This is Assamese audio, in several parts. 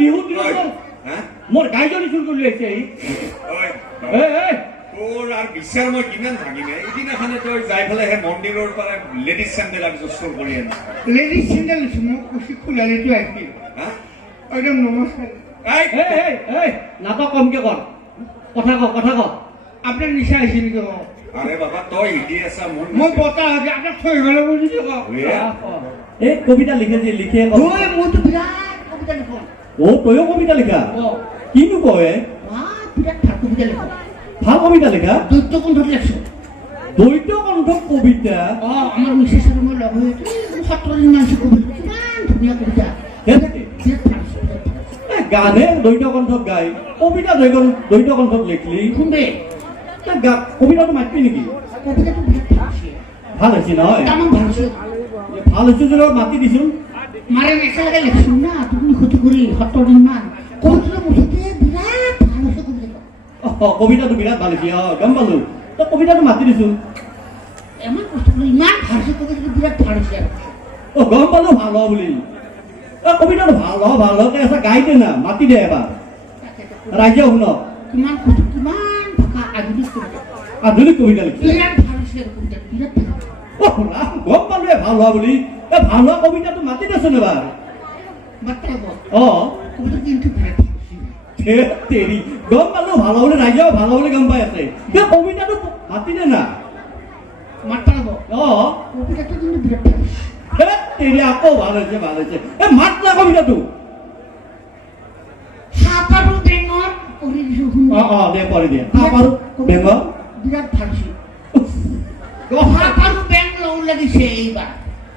বিহু দিনত মোৰ গাইজনী চুৰ কৰি লৈছে তোৰ আৰু বিচাৰ মই কিমান ভাগিমে এইদিনাখনে তই যাই পেলাই সেই মন্দিৰৰ পৰা লেডিজ চেণ্ডেল আৰু চুৰ কৰি আনিছ লেডিজ চেণ্ডেল মোক কুচি খোলালিটো আহিছিল একদম নমস্কাৰ নাটক কমকে কৰ কথা ক আপোনাৰ নিচা আহিছে নেকি আৰে বাবা তই হিটি আছা মই বতা আজি আপোনাক থৈ গ'লে বুজিছো এই কবিতা লিখে মইতো বিৰাট কবিতা লিখো তইও কবিতা লিখা কিনো কয় বিৰাট ভাল কবিতা লিখো ভাল কবিতা লিখা দ্বৈত কণ্ঠত লিখছো দ্বৈত কণ্ঠ কবিতা আমাৰ মিছেছ আৰু মই লগ হৈ সত্ৰদিন মানছে কবিতা কিমান ধুনীয়া কবিতা গানে দ্বৈত কণ্ঠত গাই কবিতা দ্বৈত কণ্ঠত লিখলি শুনবে কবিতাটো মাতবি নেকি কবিতাটো বিৰাট ভাল হৈছে নহয় তামাম ভাল হৈছে ভাল হৈছে যদি মাতি দিছো মাৰে একেলগে লিখছো না তুমি ক্ষতি কৰি 70 দিন মান কবিতাটো মুঠতে বিৰাট ভাল হৈছে কবিতাটো বিৰাট ভাল হৈছে গম পালো তই কবিতাটো মাতি দিছো এমন কষ্ট কৰি ইমান ভাল হৈছে কবিতাটো বিৰাট ভাল হৈছে গম পালো ভাল হ বুলি কবিতাটো ভাল হ আছে গাইতে না মাতি দে এবাৰ ৰাইজে শুনক কিমান কষ্ট কিমান ভাষা আধুনিক কবিতা লিখিছে বিৰাট ভাল হৈছে কবিতা বিৰাট গম পালো ভাল হোৱা বুলি ভাল হোৱা কবিতাটো মাতি দেচোন এবাৰ কবিতা কিন্তু বিৰাট তেৰি গম পালো ভাল হ'বলৈ ৰাইজেও ভাল হ'বলৈ গম পাই আছে কবিতাটো মাতি দে না কবিতাটো কিন্তু বিৰাট তেৰি আকৌ ভাল হৈছে মাত না কবিতাটো সাপ আৰু বেঙৰ কৰি দিছো দে পঢ়ি দিয়ে সাপ আৰু বেঙৰ বিৰাট ভাল হৈছে সাপ আৰু বেং লগ লাগিছে এইবাৰ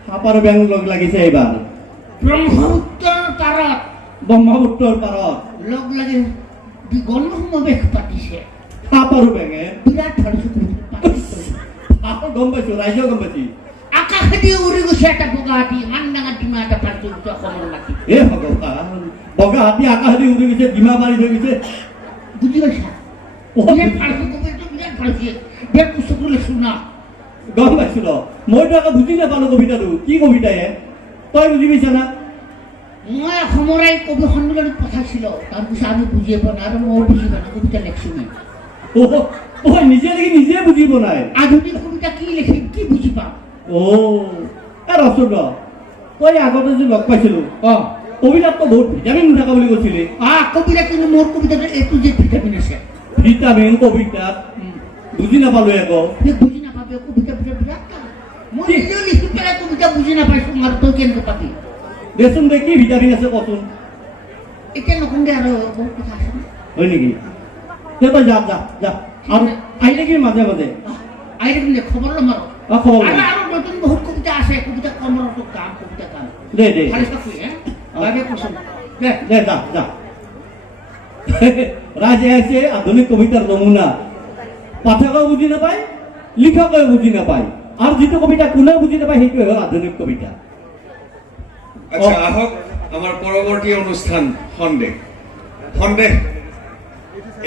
সাপ আৰু বেং লগ লাগিছে এইবাৰ ব্ৰহ্মপুত্ৰৰ পাৰত লগ লাগি গণসমাৱেশ পাতিছে সাপ আৰু বেঙে বিৰাট ভাল হৈছে গম পাইছো ৰাইজেও গম পাইছি আকাশেদি উৰি গৈছে এটা বগা হাতী ইমান ডাঙৰ ডিমা এটা পাতিছে অসমৰ মাটি ভগৱান বগা হাতী আকাশেদি উৰি গৈছে ডিমা মাৰি থৈ গৈছে বুজি পাইছা বিৰাট ভাল হৈছে কবিতাটো বিৰাট ভাল হৈছে বিৰাট কষ্ট কৰি লৈছো না গম পাইছো ৰ মইতো আকৌ বুজি নাপালো কবিতাটো কি কবিতায়ে তই বুজি পাইছা না মই অসমৰ এই কবি সন্মিলনত পঠাইছিলো তাৰপিছত আমি বুজিয়ে পোৱা নাই আৰু মই বুজি পোৱা নাই কবিতা লিখিছো নিজে লিখি নিজে বুজিব নাই আধুনিক কবিতা কি লিখিম কি বুজি পাম ৰচোন তই আগতে যে লগ পাইছিলো কবিতাততো বহুত ভিটামিন নাথাকা বুলি কৈছিলি কবিতা কিন্তু মোৰ কবিতাটো এইটো যে ভিটামিন আছে ভিটামিন কবিতাত বুজি নাপালো আকৌ বুজি নাপাবি কবিতা বিৰাট মই নিজেও লিখি পেলাই কবিতা বুজি নাপাইছো আৰু তই কেনেকৈ পাবি দেচোন দে কি ভিটামিন আছে কচোন এতিয়া নকোন দে আৰু বহুত কথা আছে হয় নেকি তই যা আৰু আহি থাকিবি মাজে মাজে আহি থাকিলে খবৰ ল'ম খবৰ আৰু নতুন বহুত কবিতা আছে কবিতা কমৰতো কাম কবিতা কাম দে যা ৰাজে আছে আধুনিক কবিতাৰ নমুনা পাঠকেও বুজি নাপায় লিখকেও বুজি নাপায় আৰু যিটো কবিতা কোনেও বুজি নাপায় সেইটোৱে হ'ল আধুনিক কবিতা আচ্ছা আহক আমাৰ পৰৱৰ্তী অনুষ্ঠান সন্দেহ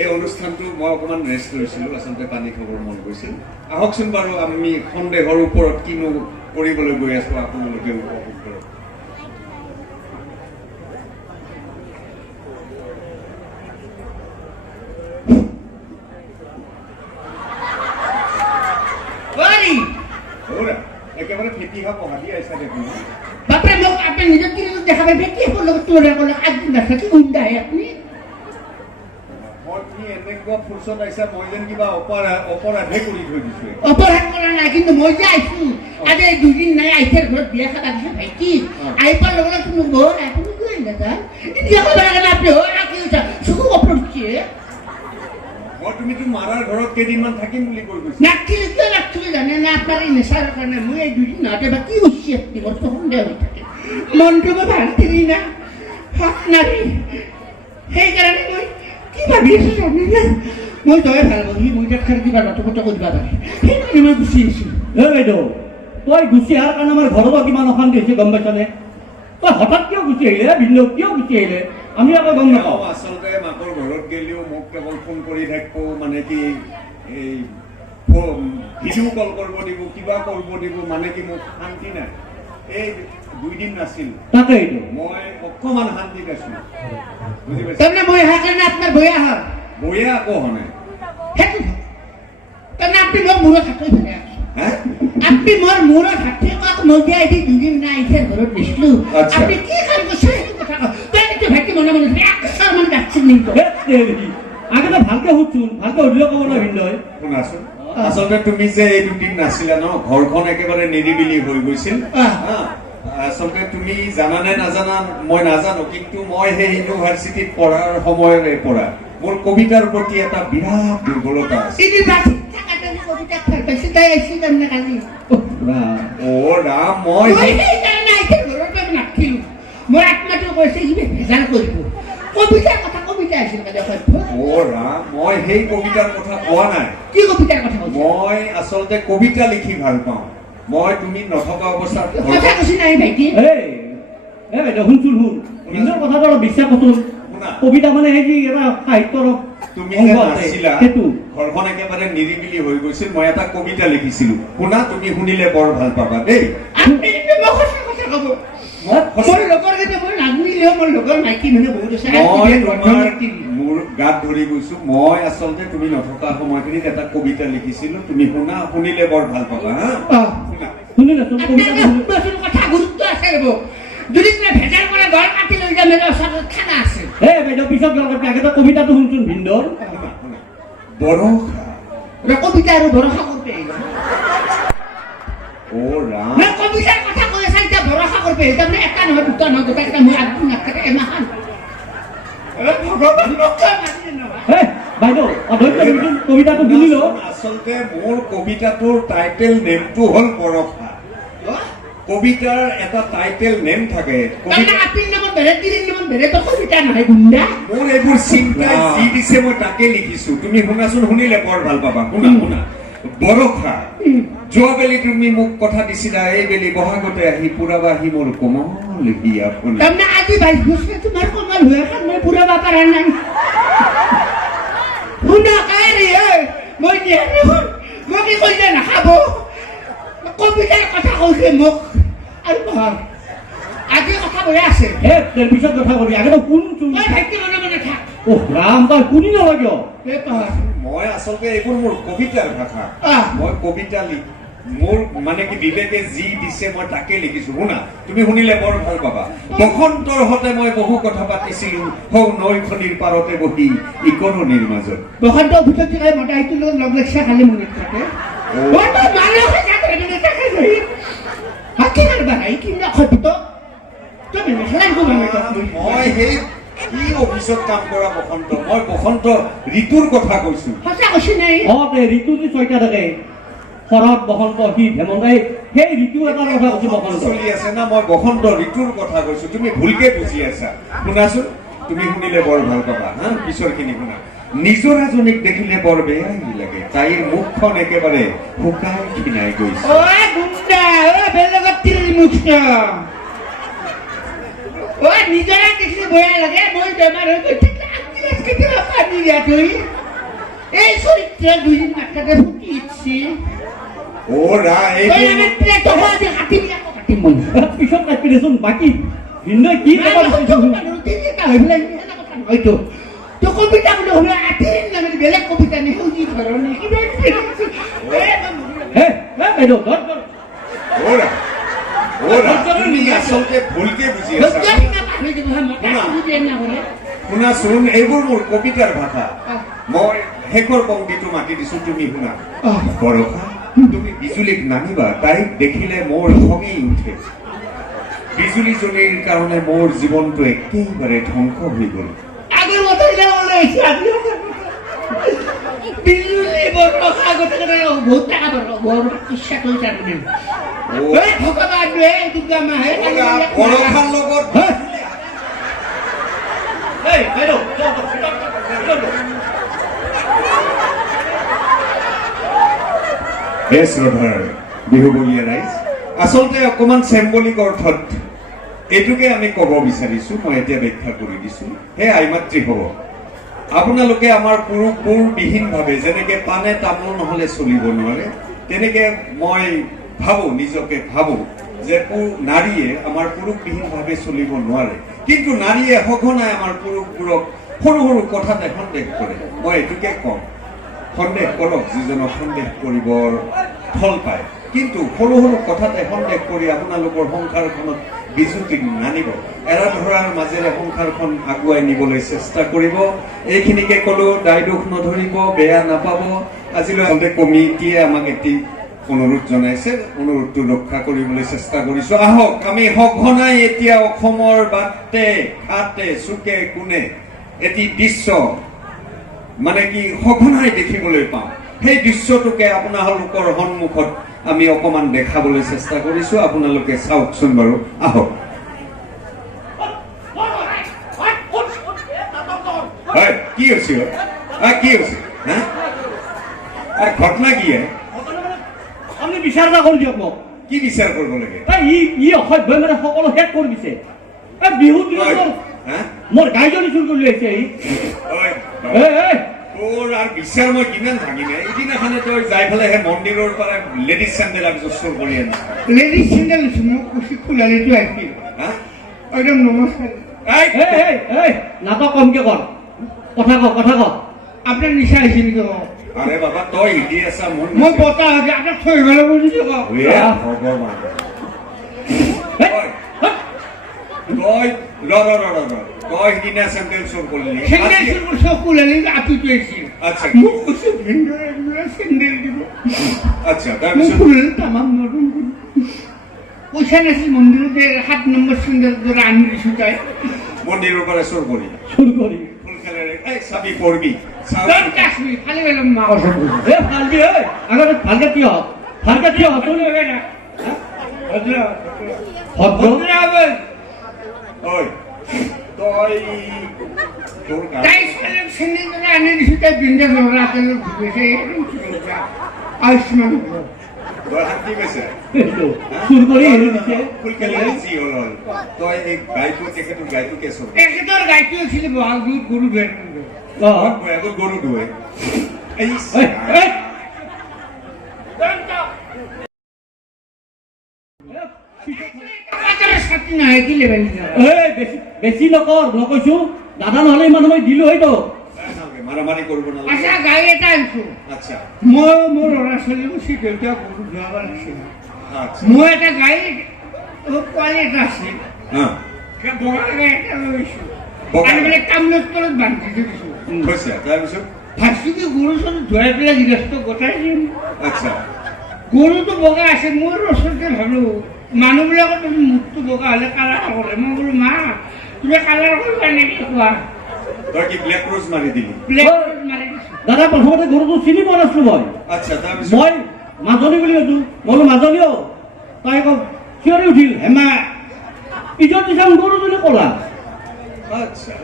এই অনুষ্ঠানটো মই অকণমান ৰেষ্ট লৈছিলোঁ আচলতে পানী খাবৰ মন গৈছিল আহকচোন বাৰু আমি সন্দেহৰ ওপৰত কিনো কৰিবলৈ গৈ আছো আপোনালোকে উপভোগ কৰক একেবাৰে ফেটি খা পঢ়ালি আহিছা দেখোন বাপৰে মোক আপুনি নিজৰ তিৰিটোক দেখা পাই ফেটি এখন লগত তোৰে ক'লে আজি নাথাকি উন্দা আহে আপুনি এনেকুৱা ফুৰচত আহিছা মই যেন কিবা অপৰাধে কৰি থৈ দিছো অপৰাধ কৰা নাই কিন্তু মই যে আহিছো আজি 2 দিন নাই আহিছে ঘৰত বিয়া খাবা দিছে ভাইটি আহি পোৱাৰ লগে লগে তুমি ঘৰ আপুনি গৈ দাদা এতিয়া ক'ব লাগে না আপনি হয় কি হৈছে চকু অপৰছে তুমিতো মাৰাৰ ঘৰত কেইদিনমান থাকিম বুলি কৈ গৈছে নাকি জানে না আপোনাৰ এই নেচাৰৰ কাৰণে মই এই 2 দিন নাতে বা কি হৈছে আপনি ঘৰত সন্দেহ হৈ থাকে মনটো মই ভাল তিৰি না হাত নাৰী সেইকাৰণে মই কি ভাবি আছো জানে না মই তই ভাল বহি মই তাত খালি কিবা নতুন কথা কৰিব পাৰে সেইকাৰণে মই গুচি আহিছোঁ বাইদেউ তই গুচি অহাৰ কাৰণে আমাৰ ঘৰতো কিমান অশান্তি হৈছে গম পাইছনে তই হঠাৎ কিয় গুচি আহিলে ভিন্ন কিয় গুচি আহিলে আমি আকৌ গম নাপাওঁ আচলতে মাকৰ ঘৰত গেলেও মোক কেৱল ফোন কৰি থাকিব মানে কি এই ভিডিঅ' কল কৰিব দিব কিবা কৰিব দিব মানে কি মোক শান্তি নাই এই 2 দিন নাছিল তাকেইতো মই অকমান শান্তিত আছো বুজি পাইছে তাৰমানে মই অহাৰ কাৰণে আপোনাৰ বয়া হ'ল বয়া আকৌ হনে সেইটো তাৰমানে আপুনি মোক মূৰত হাতৰি ফেলে হা আপনি মোৰ মূৰত হাতৰি কক মজিয়াই দি 2 দিন নাই এতিয়া ঘৰত দিছিলো আচ্ছা। আপুনি কি কাম কৰিছে সেইটো কথা কওক তই এইটো ভাইটি মনে মনে একশৰ মান গাঁঠছি নিব আগতে ভালকে শুনচোন ভালকে সুধিলে ক'ব না ভিন্দই শুনাচোন আচলতে তুমি যে এই 2 দিন নাছিলা ন ঘৰখন একেবাৰে নিৰিবিলি হৈ গৈছিল হা আচলতে তুমি জানা নে নাজানা মই নাজানো কিন্তু মই সেই ইউনিভাৰ্চিটিত পঢ়াৰ সময়ৰে পৰা মোৰ কবিতাৰ প্ৰতি এটা বিৰাট দুৰ্বলতা আছে ইউনিভাৰ্চিটি থাকাতে কবিতা ভাল পাইছে তাই আহিছিল তাৰমানে কালি অ ৰাম মই মই সেইকাৰণে এতিয়া ঘৰত গৈ নাথাকিলো মোৰ আত্মাটো কৈছে ই ভেজাল কৰিব কবিতাৰ কথা কবিতা আছিল মানে অ ৰাম মই সেই কবিতাৰ কথা কোৱা নাই কি কবিতাৰ কথা কৈছে মই আচলতে কবিতা লিখি ভাল পাওঁ মই তুমি নথকা অৱস্থাত কথা কৈছি নাই ভাইটি এই বাইদেউ শুনচোন শুন ভিন্দৰ কথাটো অলপ বিশ্বাস কৰচোন শুনা কবিতা মানে সেই যি এটা সাহিত্যৰ তুমি অংগ যে আছে, নাছিলা সেইটো ঘৰখন একেবাৰে নিৰিবিলি হৈ গৈছিল মই এটা কবিতা লিখিছিলো শুনা তুমি শুনিলে বৰ ভাল পাবা দেই আপুনি কিন্তু মোক সঁচা কথা ক'ব মোৰ লগৰ কেইটা মই নাগুৰিলেও মোৰ লগৰ মাইকী মানুহ বহুত আছে মই তোমাৰ মোৰ গাত ধৰি গৈছো মই আচলতে তুমি নথকা সময়খিনিত এটা কবিতা লিখিছিলো তুমি শুনা শুনিলে বৰ ভাল পাবা হা শুনা শুনি নাচোন কবিতাটো শুনি কথা গুৰুত্ব আছে ৰ'ব যদি তুমি ভেজাল কৰে গড় কাটি লৈ যাম মেলা ওচৰত থানা আছে বাইদেউ পিছত গম পাবি আগতে কবিতাটো শুনচোন ভিন্দৰ শুনা শুনা বৰষা কবিতা আৰু ভৰসা কৰবে অ ৰাম মই কবিতাৰ কথা কৈ আছা এতিয়া ভৰসা কৰবে তাৰমানে এটা নহয় দুটা নহয় গোটেই এটা মই আগদিন নাথাকে এমাহান ভগৱান মোক মাৰি নহয় বাইদেউ অধৈৰ্য শুনচোন কবিতাটো শুনি ল আচলতে মোৰ কবিতাটোৰ টাইটেল নেমটো হ'ল বৰষা কবিতাৰ এটা টাইটেল নেম থাকে তাৰমানে আপিৰ নামত বেলেগ তিৰিৰ নামত বেলেগ কবিতা নহয় গুণ্ডা মোৰ এইবোৰ চিন্তাই যি দিছে মই তাকে লিখিছো তুমি শুনাচোন শুনিলে বৰ ভাল পাবা শুনা শুনা বৰষা যোৱাবেলি তুমি মোক কথা দিছিলা এইবেলি বহাগতে আহি পুৰাবাহি মোৰ কোমল হিয়া ফুল তাৰমানে আজি বাইছ বছৰ তোমাৰ কোমল হৈ এখন মই পুৰাব পৰা নাই শুনা কাৰি মই নিয়াৰে হ'ল মই কি কৰিলে নাখাব কবিতাৰ কথা কৈছে মোক আৰু পঢ় আজি কথা কৈ আছে তাৰ পিছত কথা কবি আগতে শুনচোন মই ভাইটি মনে মনে থাক ৰাম তই শুনি নালাগে পঢ় মই আচলতে এইবোৰ মোৰ কবিতাৰ ভাষা মই কবিতা মোৰ মানে কি বিবেকে যি দিছে মই তাকে লিখিছো শুনা তুমি শুনিলে বৰ ভাল পাবা বসন্তৰ হতে মই বহু কথা পাতিছিলো হৌ নৈখনিৰ পাৰতে বহি ইকৰণিৰ মাজত বসন্ত ভিতৰত যে মতা সেইটো লগত লগ লাগিছে খালি মনত থাকে মই তো মানুহ কথা ধৰিবলৈ থাকে ধৰি বাকী মাৰিবা নাই কি নখত তুমি মেখেলাই গো মই সেই কি অফিচত কাম কৰা বসন্ত মই বসন্ত ঋতুৰ কথা কৈছো সঁচা কৈছে নাই ঋতু যে 6টা থাকে শৰৎ বসন্ত শীত হেমন্ত সেই ঋতু এটা কথা কৈছো বসন্ত চলি আছে না মই বসন্ত ঋতুৰ কথা কৈছো তুমি ভুলকে বুজি আছা শুনাচোন তুমি শুনিলে বৰ ভাল পাবা হা পিছৰখিনি শুনা নিজৰ এজনীক দেখিলে বৰ বেয়াই লাগে তাইৰ মুখখন একেবাৰে শুকাই ক্ষীণাই গৈছে ঐ গুণ্ডা বেলেগত তিৰি মুখ নিজৰে দেখিলে বেয়া লাগে মই বেমাৰ হৈ গৈছে কেতিয়াবা পানী দিয়া তুই এই চৰিত্ৰ 2 দিন মাথাতে ফুটি ইচ্ছি অ ৰা পিছত কাটি দেচোন বাকী ভিন্দই কি হয়তো তো কবিতা বুলি হলে আতিৰ নামে বেলেগ কবিতা নে সেউজী ধৰণে বাইদেউ তুমি আচলতে ভুলকে বুজি আছা শুনাচোন এইবোৰ মোৰ কবিতাৰ ভাষা মই শেষৰ পংক্তিটো মাতি দিছো তুমি শুনা বৰষা তুমি বিজুলীক নামিবা তাইক দেখিলে মোৰ খঙি উঠে বিজুলীজনীৰ কাৰণে মোৰ জীৱনটো একেবাৰে ধ্বংস হৈ গ'ল আগৰ কথা ওলাইছে বিজুলী বৰষা কথা বহুত টাকা বৰ ইচ্ছা কৰি জানো ভগৱান দুৰ্গা মাহে বৰষাৰ লগত বাইদেউ শ্ৰদ্ধাৰ বিহুবলীয়া ৰাইজ আচলতে অকমান চেম্বলিক অৰ্থত এইটোকে আমি ক'ব বিচাৰিছো মই এতিয়া ব্যাখ্যা কৰি দিছো হে আইমাতৃ হ'ব আপোনালোকে আমাৰ পুৰুষবিহীনভাৱে যেনেকে পানে তামোল নহলে চলিব নোৱাৰে তেনেকে মই ভাবো নিজকে ভাবো যে নাৰীয়ে আমাৰ পুৰুষবিহীনভাৱে চলিব নোৱাৰে, কিন্তু নাৰীয়ে সঘনাই আমাৰ পুৰুষবোৰক সৰু সৰু কথাতে সন্দেহ কৰে। মই এইটোকে কম, সন্দেহ কৰক যিজনক সন্দেহ কৰিবৰ ফল পায়, কিন্তু সৰু সৰু কথাতে সন্দেহ কৰি আপোনালোকৰ সংসাৰখনত বিজুতি নানিব। এৰা ধৰাৰ মাজেৰে সংসাৰখন আগুৱাই নিবলৈ চেষ্টা কৰিব। এইখিনিকে ক'লো, দায় দোষ নধৰিব, বেয়া নাপাব। আজিলৈ কমিটিয়ে আমাক এটি অনুৰোধ জনাইছে, অনুৰোধটো ৰক্ষা কৰিবলৈ চেষ্টা কৰিছো। আহক আমি সঘনাই এতিয়া অসমৰ বাটে ঘাটে চুকে কোণে এটি দৃশ্য মানে কি সঘনাই দেখিবলৈ পাওঁ। সেই দৃশ্যটোকে আপোনালোকৰ সন্মুখত আমি অকমান দেখাবলৈ চেষ্টা কৰিছো। আপোনালোকে চাওকচোন বাৰু, আহক। হয়, কি হৈছে? কি হৈছে? ঘটনা কি? আপুনি বিচাৰ এটা কৰি দিয়ক মোক। কি বিচাৰ কৰিব লাগে? ই অসভ্য মানে সকলো শেষ কৰি দিছে। বিহুত মোৰ গাইজনী চুৰ কৰি লৈছে। তোৰ আৰু বিচাৰ মই কিমান ভাঙিমে। এইদিনাখনে তই যাই পেলাই সেই মন্দিৰৰ পৰা লেডিজ চেণ্ডেল একযোৰ চুৰ কৰি আনিছ। লেডিজ চেণ্ডেল মোক কুচি খোলালিটো আহিছিল। একদম নমস্কাৰ। নাটক কমকে কৰ, কথা ক, কথা ক। আপোনাৰ নিচা আহিছে নেকি? আৰে বাবা, তই হিদি আছা মোৰ। মই বতাহ আজি আপোনাক থৈ গ'লে বুজিছো। ভগৱান, তই সিদিনা চেণ্ডেল চুৰ কৰিলি। চেণ্ডেল চুৰ কৰি চব খোলালি আপিটো আহিছিল। আচ্ছা, মোক কৈছে ভিন্দৰ চেণ্ডেল দিব। আচ্ছা, তাৰপিছত তামাম নতুন পইচা নাছিল মন্দিৰত 7 নম্বৰ চেণ্ডেল দৰে আনি দিছো। তাই মন্দিৰৰ পৰা চুৰ কৰি ফুল খেলেৰে চাবি পৰবি। খালি বেলাম মা কথা ভালকে আগতে ভালকে কি হওক, ভালকে কি হওক। ঐ তই তোৰ তাই চেণ্ডেল দৰে আনি দিছো। তাই বিন্দা ল'ৰা আয়ুষ্মান তই শান্তি পাইছা? চুৰ কৰি এৰি দিছে। ফুল খেলেৰে যি হ'ল হ'ল। তই এই গাইটো তেখেতৰ গাইটো কেঁচৰ তেখেতৰ গাইটো আছিল বহাগ বিহুত গৰু বেৰ আগত গৰু ধুৱে। বেছি নকৰ, নকৈছো দাদা নহলে ইমান সময় দিলো হয়তো। মাৰামাৰি কৰিব নালাগে। আচ্ছা, গাই এটা আনিছো। আচ্ছা, মই মোৰ ল'ৰা ছোৱালী গুচি দেউতা গৰু ধোৱাব লাগিছিল। আচ্ছা, মই এটা গাই পোৱালি এটা আছিল। বগা গাই এটা লৈছো। আনি পেলাই কামলেট তলত বান্ধি দিছো। হৈছে তাৰপিছত ভাবছো কি গৰু চৰু ধুৱাই পেলাই গৃহস্থ গোটাই দিম। আচ্ছা, গৰুটো বগা আছে। মোৰ ওচৰতে ভাবলো মানুহবিলাকৰ তুমি মুখটো বগা হ'লে কালাৰ কৰে। মই বোলো মা তুমি কালাৰ কৰিবা নেকি কোৱা? তই কি ব্লেক ৰ'জ মাৰি দিলি? ব্লেক ৰ'জ মাৰি দিছো। দাদা প্ৰথমতে গৰুটো চিনি পোৱা নাছিলো মই। আচ্ছা, তাৰপিছত মই মাজনী বুলি কৈছো। মই বোলো মাজনী অ, তাই আকৌ চিঞৰি উঠিল হেমা। পিছত দিছাম গৰুজনী ক'লা। আচ্ছা,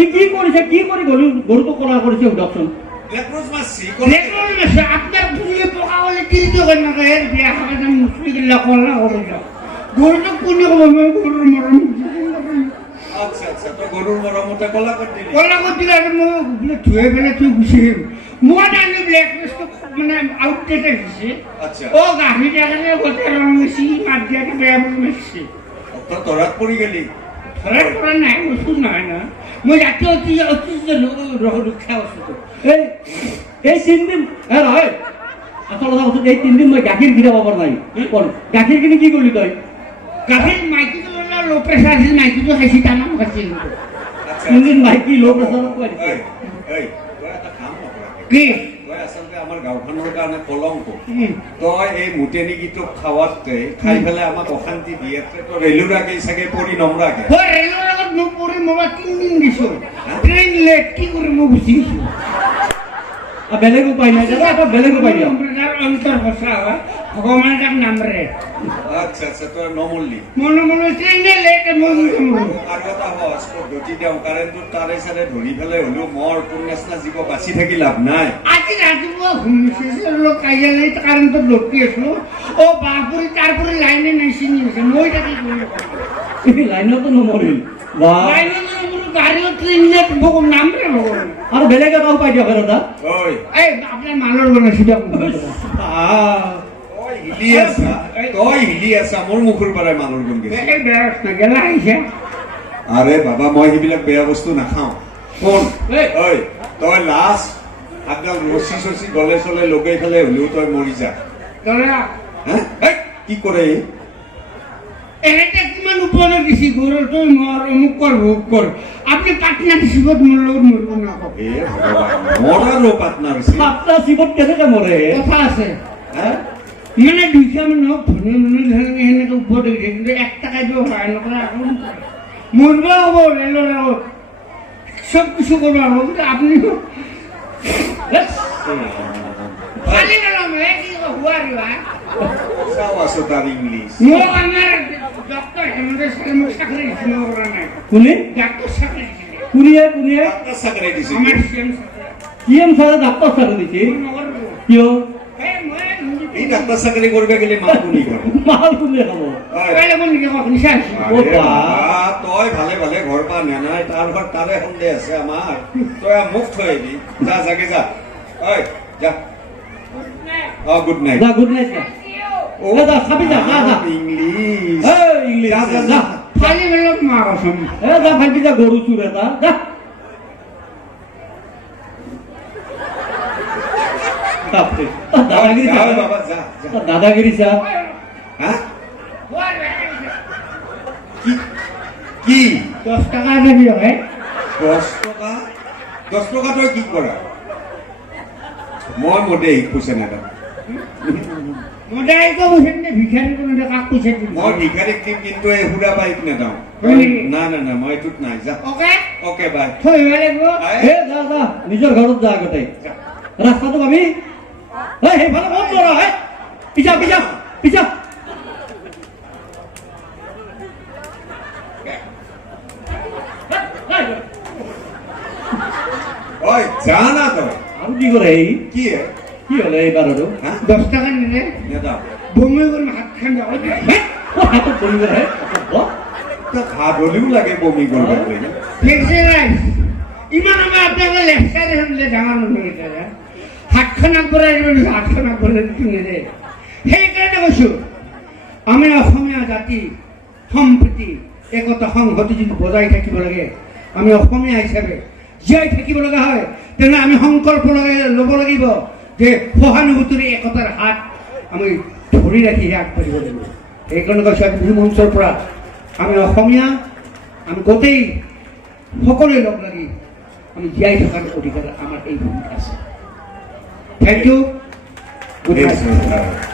ই কি কৰিছে, কি কৰি গৰুটো ক'লা কৰিছে সোধকচোন। ব্লেক ৰ'জ মাৰছি। ব্লেক ৰ'জ মাৰছে। আপনার পুলিয়ে পকা হলে তিরিটো কেন না এর বিয়া হবে না মুসলিম গিলা কলা করে যাও। গরুটা কোনে কব মই গরুর মরম। আচ্ছা আচ্ছা, তো গরুর মরমতে কলা করে দিলি। কলা করে দিলে আর মই ধুয়ে ফেলে তুই গুছি গেল। মই জানি ব্লেক রোজ তো মানে আউটডেট আছে। আচ্ছা, ও গাড়ি টাকালে গোটে রং মেশি মার দিয়া কি বেয়া মেশি। তো তোরাত পড়ি গেলি। ধরার পরে নাই ওষুধ নয় না। মই যাতে অতি রক্ষা ওষুধ। এই 3 দিন হয় আসল কথা এই 3 দিন মই গাখীৰ খিৰাব পৰা নাই। গাখীৰ কিনি কি কৰিলি তই? গাখীৰ মাইকীটো লো প্ৰেছাৰ আছিল। মাইকীটো খাইছি তামাম খাইছিল। 3 দিন মাইকী লো প্ৰেছাৰত কৈ দিছে। এই তই এটা কাম নকৰা কি? তই আচলতে আমাৰ গাঁওখনৰ কাৰণে কলংক। তই এই মুটেনি গীতক খাৱাতে খাই পেলাই আমাক অশান্তি দিয়ে। তই ৰেলুৰ আগে চাগে পৰি নমৰাকে। হয়, ৰেলৰ আগত মোক পৰি মৰা 3 দিন দিছো। ট্ৰেইন লেট কি কৰি মই গুচি গৈছো। বেলেগ উপায় নাই দাদা, এটা বেলেগ উপায় দিয়ক। অন্তর ফসা হয় ভগবানের তাক নামরে। আচ্ছা আচ্ছা, তই নমৰলি। মনে মনে ট্ৰেনে লেট মই আৰু এটা সহজ পদ্ধতি দিওঁ। কাৰেণ্টটো তাৰে চাৰে ধৰি পেলাই হ'লেও মৰ কোন নিচিনা জীৱ বাচি থাকি লাভ নাই। আজি ৰাতিপুৱা ঘুমিছে লোক কাজিয়া লাগি কাৰেণ্টত লটকি আছো। ও বাপুৰি তাৰপৰি লাইনে নাই চিনি আছে। মই তাকে কৰি লাইনতো নমৰিল। লাইনে গাড়ীও ট্ৰেন লেট নামৰে ভগবান। আৰু বেলেগ এটা উপায় দিয়ক দাদা। ঐ এই আপনাৰ মালৰ বনাইছি দিয়ক। ঐ হিলি আছা তই হিলি আছা মোৰ মুখৰ পৰাই মানুহৰ গুণ গৈছে এই বেয়া গেলা আহিছে আৰে বাবা মই সেইবিলাক বেয়া বস্তু নাখাওঁ কোন ঐ তই লাষ্ট আগডাল ৰচি চচি গলে চলে লগাই খালে হলেও তই মৰি যা গলা হা এই, কি কৰে ই? এনেকে কিমান ওপৰত দিছি গৰুৰ তই মৰ অমুক কৰ ভোগ কৰ আপুনি পাৰ্টনাৰশ্বিপত মোৰ লগত মৰিব নাপাব এ ভগৱান মৰাৰো পাৰ্টনাৰ হৈছে সাতটা শিৱত কেনেকে মৰে কথা আছে হা? মানে দুইটা মানুহক ধনী ধনী ধৰণে সেনেকে ওপৰত দি দিয়ে কিন্তু 1 টকা দিও হয় নকৰা আকৌ মৰিব হ'ব ৰেলৰ লগত চব কিছু কৰিব হ'ব কিন্তু আপুনি খালি গেলাম হে কি হোৱা ৰিবা চাও আছো তাৰ ইংলিছ মোৰ আমাৰ ডক্টৰ হেমন্ত চাৰে মোক চাকৰি দিছিল কৰা নাই কোনে ডাক্তৰ চাকৰি দিছিলে কোনে কোনে ডাক্তাৰ চাকৰি দিছে আমাৰ চিএম চিএম ছাৰে ডাক্তৰ চাকৰি দিছে নকৰিব কিয় এই ডাক্তাৰ চাকৰি কৰিব গেলে মা কোনি খাব মাল কোনে খাব কাইলৈ মই নিজে কথা নিচা আছো আৰে বাবা, তই ভালে ভালে ঘৰ পা নেনাই তাৰ ঘৰত তাৰে সন্দেহ আছে আমাৰ তই মোক থৈ আহিবি যা জাগে যা ঐ যা গুড নাইট যা গুড নাইট যা যা খাবি যা যা যা ইংলিছ এই ইংলিছ যা, যা, যা যা। খালি বেলক মাৰ কচম যা খাবি যা গরু চুর এটা যা বাপরে, তোর দাদাগিরি যা, চা বাবা যা যা তোর দাদাগিরি চা হ্যাঁ কি কি 10 টাকা দিবি হয় 10 টকা তই কি কৰা মই মোটে পইচা নাপাম মোটাই কো বুঝেন না ভিখাৰি কোন কাক পয়সা দিবি মই ভিখাৰীক দিম কিন্তু এই সুৰা বাইক নেদাওঁ হয় নেকি? না না না মই এইটোত নাই যা ওকে অকে বাই থৈ লাগিব এ যা যা নিজের ঘরত যা আগতে রাস্তাটো পাবি এই সেইফালে কত বড় হয় পিছা পিছা পিছা ঐ যা না তই আর কি করে এই কি হে কি হলে এইবার ওটো হ্যাঁ 10 টাকা নিলে নেদাওঁ বমি করে হাত খান যাও ও হাতত পড়ি করে তাক ভাগলিও লাগে বমি কৰিব লাগে ফিক্সে ৰাইস ইমান আমি আপনাকে লেকচাৰে হলে ডাঙৰ মানুহ এটা হাতখন আগবঢ়াই দিব হাতখন আগবঢ়াই কিনে দে সেইকাৰণে কৈছো আমি অসমীয়া জাতি সম্প্ৰীতি একতা সংহতি যদি বজাই থাকিব লাগে আমি অসমীয়া হিচাপে জীয়াই থাকিব লগা হয় তেনে আমি সংকল্প ল'ব লাগিব যে সহানুভূতিৰ একতাৰ হাত আমি ধৰি ৰাখিহে আগবাঢ়িব লাগিব সেইকাৰণে কৈছো আজি বিহু মঞ্চৰ পৰা আমি অসমীয়া আমি গোটেই সকলোৱে লগ লাগি আমি জীয়াই থকাৰ অধিকাৰ আমাৰ এই ভূমিকা আছে thank you good night Yes, sir.